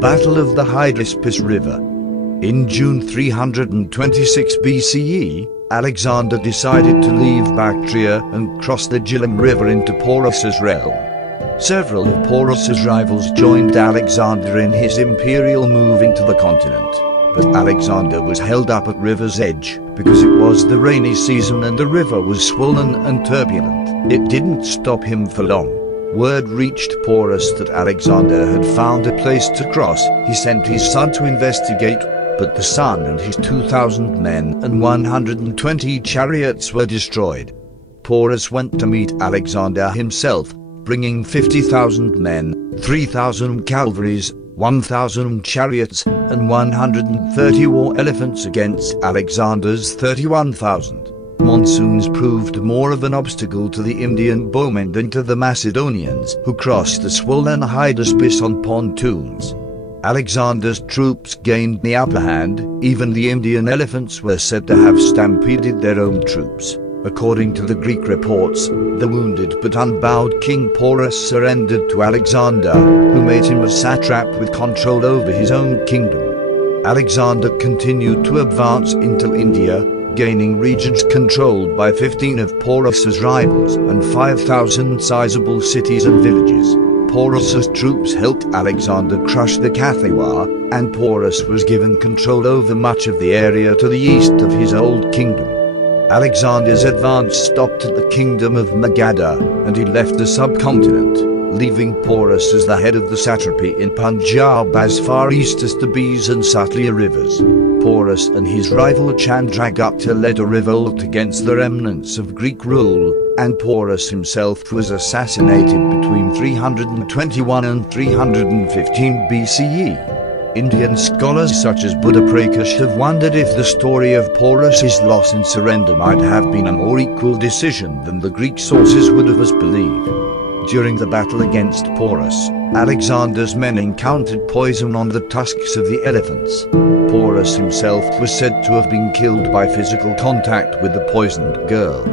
Battle of the Hydaspes River. In June 326 BCE, Alexander decided to leave Bactria and cross the Jhelum River into Porus's realm. Several of Porus's rivals joined Alexander in his imperial move into the continent, but Alexander was held up at river's edge because it was the rainy season and the river was swollen and turbulent. It didn't stop him for long. Word reached Porus that Alexander had found a place to cross. He sent his son to investigate, but the son and his 2,000 men and 120 chariots were destroyed. Porus went to meet Alexander himself, bringing 50,000 men, 3,000 cavalries, 1,000 chariots, and 130 war elephants against Alexander's 31,000. Monsoons proved more of an obstacle to the Indian bowmen than to the Macedonians, who crossed the swollen Hydaspes on pontoons. Alexander's troops gained the upper hand. Even the Indian elephants were said to have stampeded their own troops. According to the Greek reports, the wounded but unbowed King Porus surrendered to Alexander, who made him a satrap with control over his own kingdom. Alexander continued to advance into India, gaining regions controlled by 15 of Porus's rivals and 5,000 sizable cities and villages. Porus's troops helped Alexander crush the Kathiawar, and Porus was given control over much of the area to the east of his old kingdom. Alexander's advance stopped at the kingdom of Magadha, and he left the subcontinent, leaving Porus as the head of the satrapy in Punjab as far east as the Beas and Satluj rivers. Porus and his rival Chandragupta led a revolt against the remnants of Greek rule, and Porus himself was assassinated between 321 and 315 BCE. Indian scholars such as Buddha Prakash have wondered if the story of Porus's loss and surrender might have been a more equal decision than the Greek sources would have us believe. During the battle against Porus, Alexander's men encountered poison on the tusks of the elephants. Porus himself was said to have been killed by physical contact with the poisoned girl.